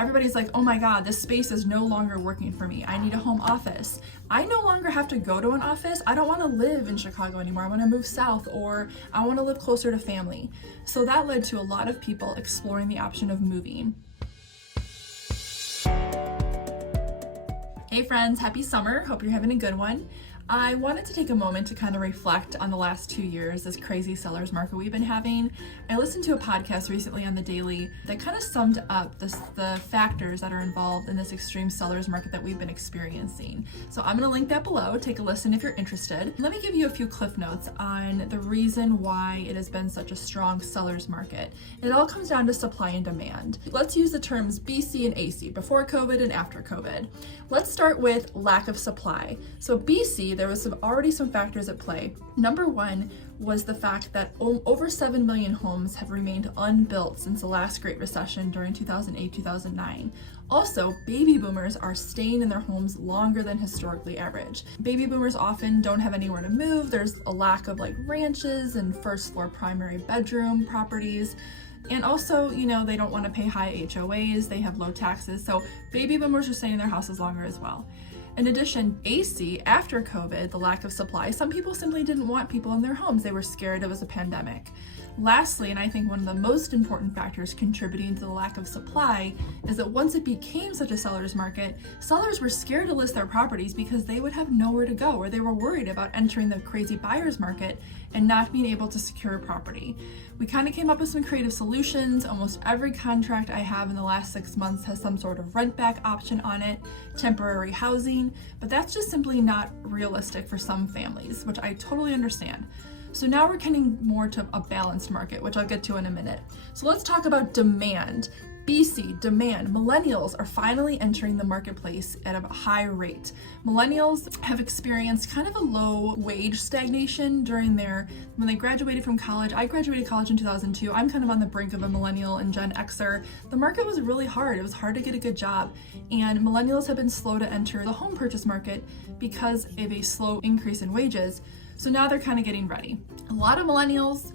Everybody's like, oh my God, this space is no longer working for me. I need a home office. I no longer have to go to an office. I don't want to live in Chicago anymore. I want to move south, or I want to live closer to family. So that led to a lot of people exploring the option of moving. Hey friends, happy summer. Hope you're having a good one. I wanted to take a moment to kind of reflect on the last 2 years, this crazy seller's market we've been having. I listened to a podcast recently on The Daily that kind of summed up the factors that are involved in this extreme seller's market that we've been experiencing. So I'm going to link that below. Take a listen if you're interested. Let me give you a few cliff notes on the reason why it has been such a strong seller's market. It all comes down to supply and demand. Let's use the terms BC and AC, before COVID and after COVID. Let's start with lack of supply. So BC, there was already some factors at play. Number one was the fact that over 7 million homes have remained unbuilt since the last Great Recession during 2008-2009. Also, baby boomers are staying in their homes longer than historically average. Baby boomers often don't have anywhere to move. There's a lack of ranches and first floor primary bedroom properties. And also, they don't want to pay high HOAs, they have low taxes, so baby boomers are staying in their houses longer as well. In addition, AC, after COVID, the lack of supply, some people simply didn't want people in their homes. They were scared it was a pandemic. Lastly, and I think one of the most important factors contributing to the lack of supply is that once it became such a seller's market, sellers were scared to list their properties because they would have nowhere to go, or they were worried about entering the crazy buyer's market and not being able to secure a property. We kind of came up with some creative solutions. Almost every contract I have in the last 6 months has some sort of rent back option on it, temporary housing, but that's just simply not realistic for some families, which I totally understand. So now we're getting more to a balanced market, which I'll get to in a minute. So let's talk about demand. BC, demand. Millennials are finally entering the marketplace at a high rate. Millennials have experienced kind of a low wage stagnation when they graduated from college. I graduated college in 2002. I'm kind of on the brink of a millennial and Gen Xer. The market was really hard. It was hard to get a good job. And millennials have been slow to enter the home purchase market because of a slow increase in wages. So now they're kind of getting ready. A lot of millennials,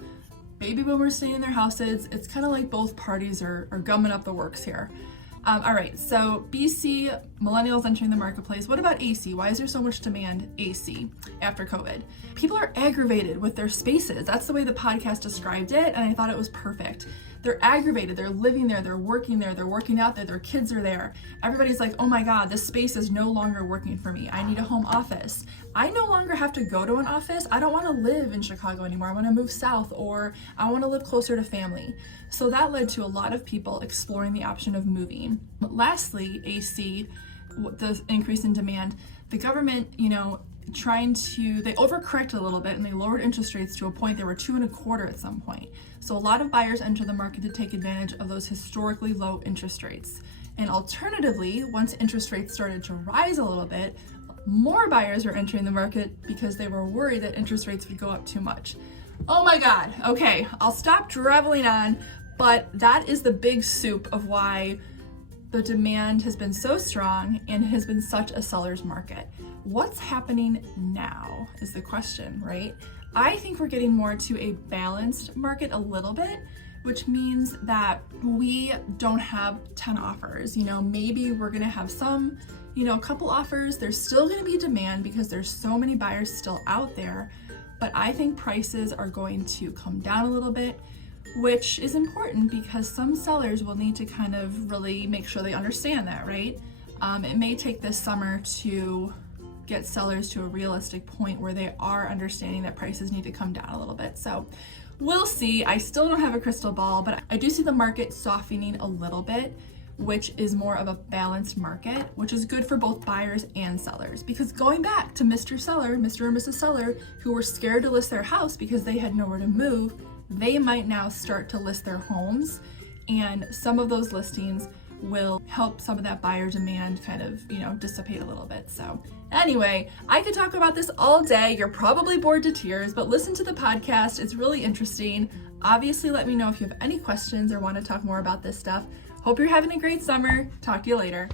baby boomers staying in their houses. It's kind of like both parties are gumming up the works here. All right, so BC, millennials entering the marketplace. What about AC? Why is there so much demand AC after COVID? People are aggravated with their spaces. That's the way the podcast described it, and I thought it was perfect. They're aggravated, they're living there, they're working out there, their kids are there. Everybody's like, oh my God, this space is no longer working for me. I need a home office. I no longer have to go to an office. I don't want to live in Chicago anymore. I want to move south, or I want to live closer to family. So that led to a lot of people exploring the option of moving. But lastly, AC, the increase in demand, the government, they overcorrected a little bit and they lowered interest rates to a point they were 2.25% at some point. So a lot of buyers enter the market to take advantage of those historically low interest rates. And alternatively, once interest rates started to rise a little bit, more buyers are entering the market because they were worried that interest rates would go up too much. Oh my God. Okay, I'll stop driveling on, but that is the big soup of why the demand has been so strong and has been such a seller's market. What's happening now is the question, right? I think we're getting more to a balanced market a little bit, which means that we don't have 10 offers. Maybe we're gonna have some, a couple offers. There's still gonna be demand because there's so many buyers still out there, but I think prices are going to come down a little bit, which is important because some sellers will need to kind of really make sure they understand that, right? It may take this summer to get sellers to a realistic point where they are understanding that prices need to come down a little bit. So we'll see. I still don't have a crystal ball, but I do see the market softening a little bit, which is more of a balanced market, which is good for both buyers and sellers. Because going back to Mr. Seller, Mr. or Mrs. Seller, who were scared to list their house because they had nowhere to move, they might now start to list their homes, and some of those listings will help some of that buyer demand kind of, dissipate a little bit. So anyway, I could talk about this all day. You're probably bored to tears, but listen to the podcast. It's really interesting. Obviously, let me know if you have any questions or want to talk more about this stuff. Hope you're having a great summer. Talk to you later.